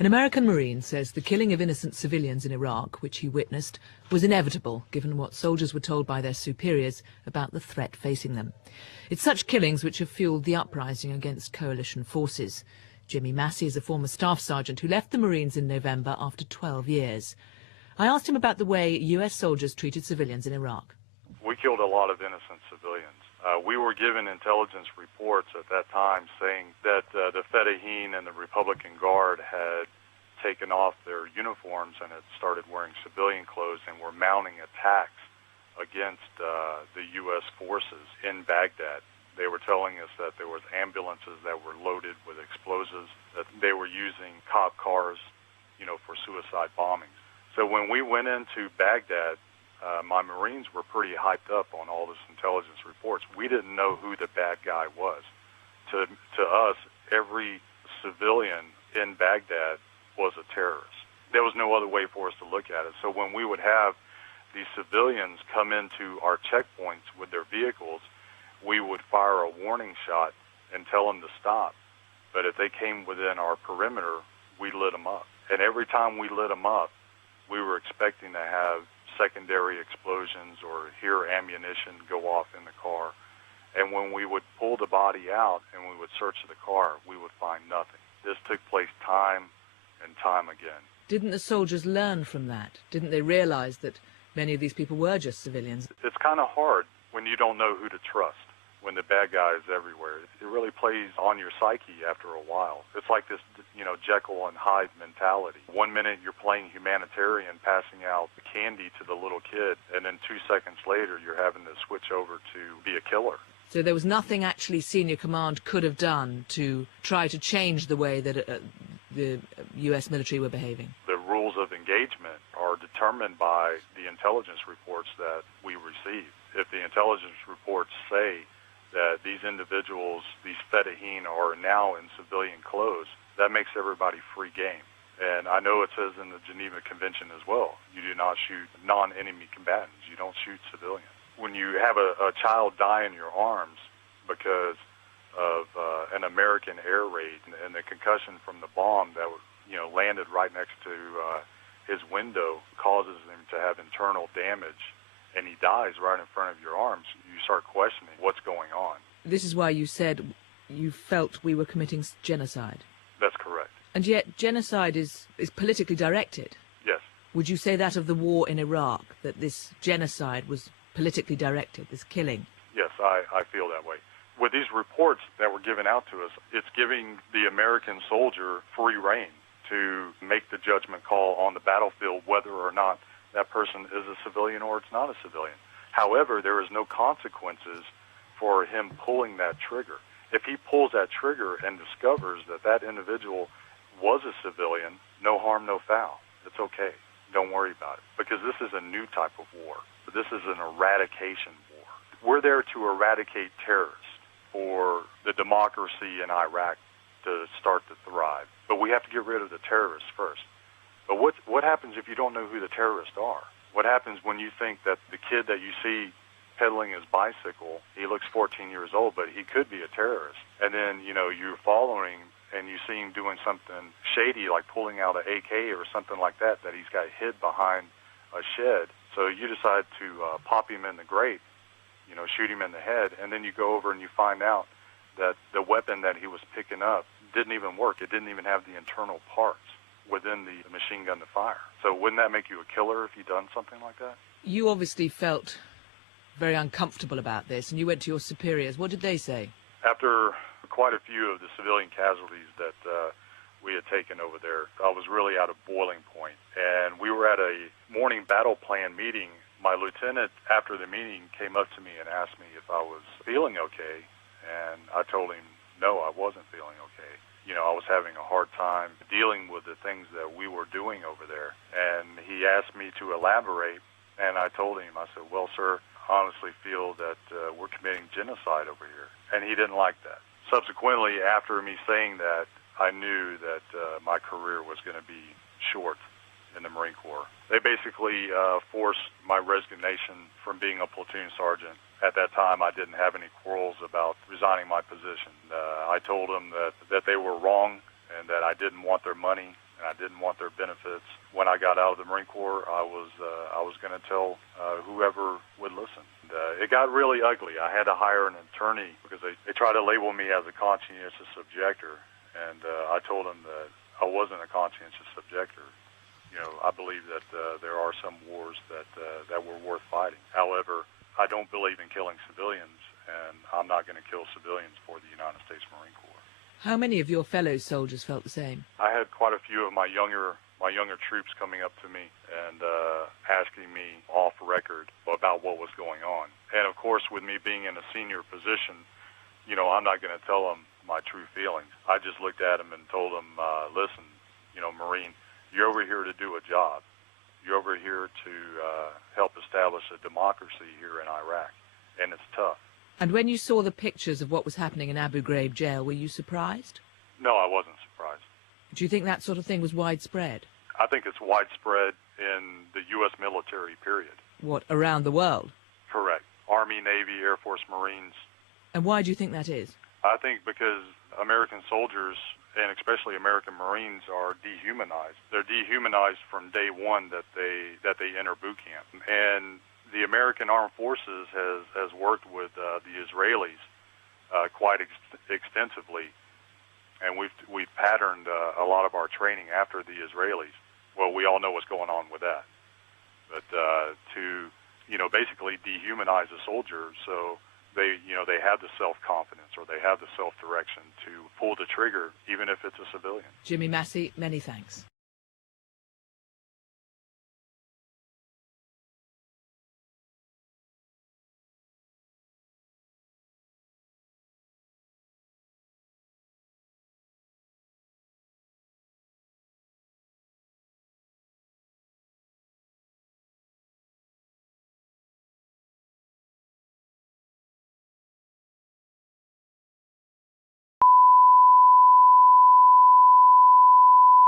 An American Marine says the killing of innocent civilians in Iraq, which he witnessed, was inevitable given what soldiers were told by their superiors about the threat facing them. It's such killings which have fueled the uprising against coalition forces. Jimmy Massey is a former staff sergeant who left the Marines in November after 12 years. I asked him about the way US soldiers treated civilians in Iraq. We killed a lot of innocent civilians. We were given intelligence reports at that time saying that the Fedayeen and the Republican Guard had taken off their uniforms and had started wearing civilian clothes and were mounting attacks against the U.S. forces in Baghdad. They were telling us that there was ambulances that were loaded with explosives, that they were using cop cars, for suicide bombings. So when we went into Baghdad, my Marines were pretty hyped up on all this intelligence reports. We didn't know who the bad guy was. To us, every civilian in Baghdad was a terrorist. There was no other way for us to look at it. So when we would have these civilians come into our checkpoints with their vehicles, we would fire a warning shot and tell them to stop. But if they came within our perimeter, we lit them up. And every time we lit them up, we were expecting to have secondary explosions or hear ammunition go off in the car. And when we would pull the body out and we would search the car, we would find nothing. This took place time and time again. Didn't the soldiers learn from that? Didn't they realize that many of these people were just civilians? It's kind of hard when you don't know who to trust, when the bad guy is everywhere. It really plays on your psyche after a while. It's like this, Jekyll and Hyde mentality. 1 minute you're playing humanitarian, passing out candy to the little kid, and then 2 seconds later you're having to switch over to be a killer. So there was nothing actually senior command could have done to try to change the way that the U.S. military were behaving? The rules of engagement are determined by the intelligence reports that we receive. If the intelligence reports say that these individuals, these Fedayeen, are now in civilian clothes, that makes everybody free game. And I know it says in the Geneva Convention as well, you do not shoot non-enemy combatants. You don't shoot civilians. When you have a child die in your arms because of an American air raid and the concussion from the bomb that landed right next to his window causes him to have internal damage, and he dies right in front of your arms, you start questioning what's going on. This is why you said you felt we were committing genocide. That's correct. And yet genocide is politically directed. Yes. Would you say that of the war in Iraq, that this genocide was politically directed, this killing? Yes, I feel that way. With these reports that were given out to us, it's giving the American soldier free rein to make the judgment call on the battlefield whether or not that person is a civilian or it's not a civilian. However, there is no consequences for him pulling that trigger. If he pulls that trigger and discovers that that individual was a civilian, no harm, no foul. It's okay. Don't worry about it. Because this is a new type of war. This is an eradication war. We're there to eradicate terrorists for the democracy in Iraq to start to thrive. But we have to get rid of the terrorists first. But what happens if you don't know who the terrorists are? What happens when you think that the kid that you see pedaling his bicycle, he looks 14 years old, but he could be a terrorist? And then, you're following and you see him doing something shady, like pulling out an AK or something like that he's got hid behind a shed. So you decide to pop him in the Grape, shoot him in the head, and then you go over and you find out that the weapon that he was picking up didn't even work. It didn't even have the internal parts within the machine gun to fire. So wouldn't that make you a killer if you'd done something like that? You obviously felt very uncomfortable about this, and you went to your superiors. What did they say? After quite a few of the civilian casualties that we had taken over there, I was really at a boiling point. And we were at a morning battle plan meeting. My lieutenant, after the meeting, came up to me and asked me if I was feeling okay. And I told him, no, I wasn't feeling okay. I was having a hard time dealing with the things that we were doing over there. And he asked me to elaborate, and I told him, I said, well, sir, I honestly feel that we're committing genocide over here. And he didn't like that. Subsequently, after me saying that, I knew that my career was going to be short in the Marine Corps. They basically forced my resignation from being a platoon sergeant. At that time, I didn't have any quarrels about resigning my position. I told them that they were wrong and that I didn't want their money, and I didn't want their benefits. When I got out of the Marine Corps, I was going to tell whoever would listen. And, it got really ugly. I had to hire an attorney because they tried to label me as a conscientious objector, and I told them that I wasn't a conscientious objector. You know, I believe that there are some wars that were worth fighting. However, I don't believe in killing civilians, and I'm not going to kill civilians for the United States Marine Corps. How many of your fellow soldiers felt the same? I had quite a few of my younger troops coming up to me and asking me off record about what was going on. And of course, with me being in a senior position, you know, I'm not going to tell them my true feelings. I just looked at them and told them, listen, you know, Marine, you're over here to do a job. You're over here to help establish a democracy here in Iraq, and it's tough. And when you saw the pictures of what was happening in Abu Ghraib jail, were you surprised? No, I wasn't surprised. Do you think that sort of thing was widespread? I think it's widespread in the U.S. military, period. What, around the world? Correct. Army, Navy, Air Force, Marines. And why do you think that is? I think because American soldiers, and especially American Marines, are dehumanized. They're dehumanized from day one that they enter boot camp. And the American Armed Forces has worked with the Israelis quite extensively, and we've patterned a lot of our training after the Israelis. Well, we all know what's going on with that. But to basically dehumanize a soldier, so they have the self-confidence or they have the self-direction to pull the trigger, even if it's a civilian. Jimmy Massey, many thanks.